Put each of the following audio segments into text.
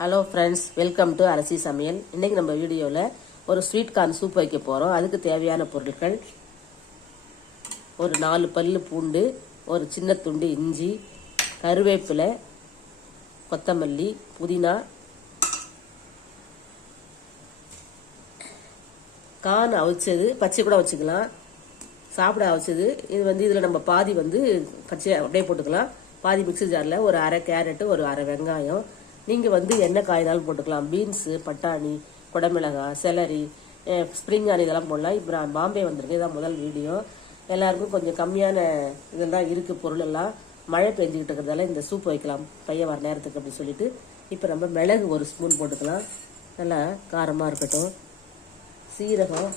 Hello friends welcome to Arasi Samayal இன்னைக்கு நம்ம வீடியோவில் ஒரு ஸ்வீட் கார்ன் சூப் வைக்க போகிறோம் அதுக்கு தேவையான பொருட்கள் ஒரு நாலு பல் பூண்டு ஒரு சின்ன துண்டு இஞ்சி கருவேப்பிலை கொத்தமல்லி புதினா கான் அவிச்சது பச்சை கூட வச்சுக்கலாம் சாப்பிட அவிச்சது. இது வந்து இதில் நம்ம பாதி வந்து பச்சை அப்படியே போட்டுக்கலாம். பாதி மிக்ஸி ஜாரில் ஒரு அரை கேரட்டு ஒரு அரை வெங்காயம் நீங்கள் வந்து என்ன காயினாலும் போட்டுக்கலாம். பீன்ஸு பட்டாணி குடமிளகாய் செலரி ஸ்ப்ரிங் ஆனி இதெல்லாம் போடலாம். இப்போ நான் பாம்பே வந்திருக்கேன். இதான் முதல் வீடியோ. எல்லாருக்கும் கொஞ்சம் கம்மியான இதெல்லாம் இருக்குது பொருள் எல்லாம். மழை பெஞ்சிக்கிட்டு இருக்கிறதால இந்த சூப் வைக்கலாம். பையன் வர நேரத்துக்கு அப்படின்னு சொல்லிட்டு. இப்போ நம்ம மிளகு ஒரு ஸ்பூன் போட்டுக்கலாம். நல்லா காரமாக இருக்கட்டும். சீரகம்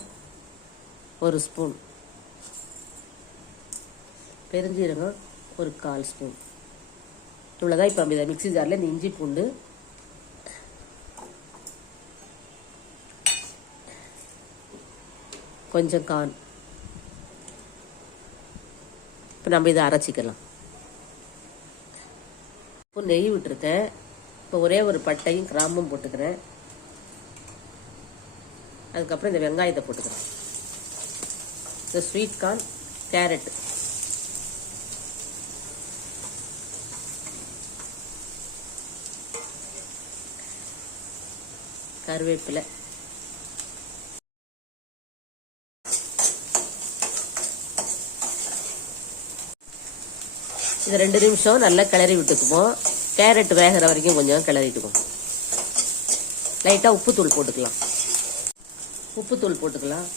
ஒரு ஸ்பூன். பெருஞ்சீரகம் ஒரு கால் ஸ்பூன். இவ்வளோதான் இப்போ இதை மிக்ஸி ஜாரில் இந்த இஞ்சி பூண்டு. கொஞ்சம் கான். இப்போ நம்ம இதை அரைச்சிக்கலாம். இப்போ நெய் விட்டுருக்கேன். இப்போ ஒரே ஒரு பட்டையும் கிராம்பும் போட்டுக்கிறேன். அதுக்கப்புறம் இந்த வெங்காயத்தை போட்டுக்கிறேன். இந்த ஸ்வீட் கார்ன் கேரட் கருவேப்பிலை. இது ரெண்டு நிமிஷம் நல்லா கிளறி விட்டுக்குவோம். கேரட் வேகிற வரைக்கும் கொஞ்சம் கிளறிட்டுக்குவோம் லைட்டாக உப்புத்தூள் போட்டுக்கலாம். உப்புத்தூள் போட்டுக்கலாம்.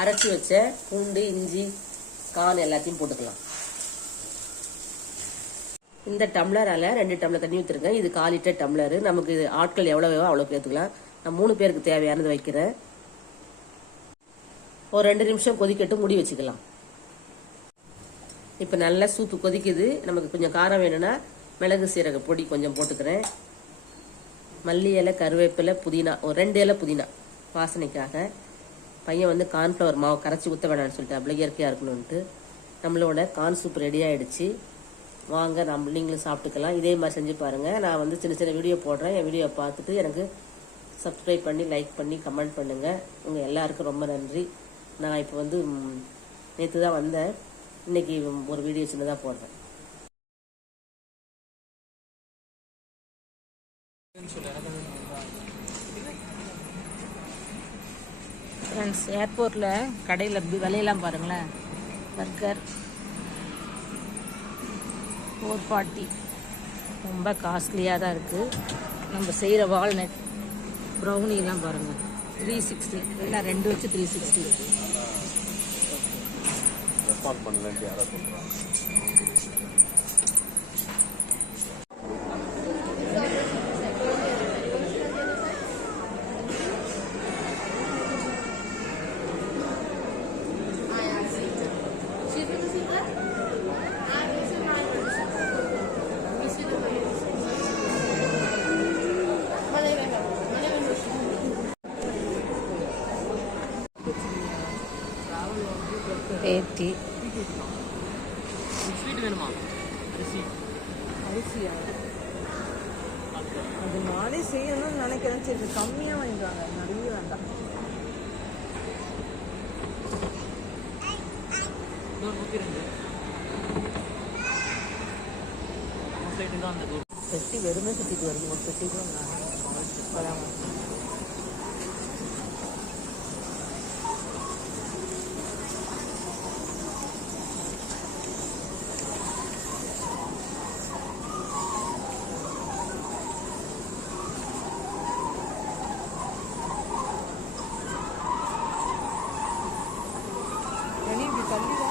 அரைச்சி வச்ச பூண்டு இஞ்சி கான் எல்லாத்தையும் போட்டுக்கலாம். இந்த டம்ளரால் ரெண்டு டம்ளர் தண்ணி ஊற்றிருக்கேன் இது கால் லிட்டர் டம்ளர். நமக்கு இது ஆட்கள் எவ்வளோ வேவோ அவ்வளோ ஏற்றுக்கலாம் நான் மூணு பேருக்கு தேவையானது வைக்கிறேன். ஒரு ரெண்டு நிமிஷம் கொதிக்கட்டு முடி வச்சுக்கலாம். இப்போ நல்லா சூப்பு கொதிக்குது. நமக்கு கொஞ்சம் காரம் வேணும்னா மிளகு சீரக பொடி கொஞ்சம் போட்டுக்கிறேன். மல்லி இலை கருவேப்பிலை புதினா ஒரு ரெண்டு இலை புதினா வாசனைக்காக. பையன் வந்து கார்ன்ஃப்ளவர் மாவு கரைச்சி ஊற்ற வேணாம்னு சொல்லிட்டு அவ்வளோ இயற்கையாக இருக்கணும்ன்ட்டு நம்மளோட கார்ன் சூப் ரெடி ஆகிடுச்சு வாங்க நம்ம நீங்களும் சாப்பிட்டுக்கலாம். இதே மாதிரி செஞ்சு பாருங்கள் நான் வந்து சின்ன சின்ன வீடியோ போடுறேன். என் வீடியோ பார்த்துட்டு எனக்கு சப்ஸ்கிரைப் பண்ணி லைக் பண்ணி கமெண்ட் பண்ணுங்கள் உங்கள் எல்லாருக்கும் ரொம்ப நன்றி. நான் இப்போ வந்து நேற்று தான் வந்தேன். இன்னைக்கு ஒரு வீடியோ சின்னதாக போடுறேன். ஃப்ரெண்ட்ஸ் ஏர்போர்ட்டில் கடையில் விலையெல்லாம் பாருங்களேன். பர்கர் ஃபோர் ஃபார்ட்டி ரொம்ப காஸ்ட்லியாக தான் இருக்குது நம்ம செய்கிற வால்நட் ப்ரௌனிலாம் பாருங்கள் த்ரீ சிக்ஸ்டி எல்லாம் ரெண்டு வச்சு த்ரீ சிக்ஸ்டி ரெஸ்பாண்ட் பண்ணலன்ட்டு யாராவது சொல்கிறாங்க வேணுமா? அரிசியா? அது நானே செய்யணும்னு நினைக்கிறேன். சரி கம்மியாக வாங்கிடுவாங்க நிறைய வேண்டாம். பெட்டி வெறுமே சுற்றிட்டு வருது ஒரு பெட்டி கூட நான் calidad.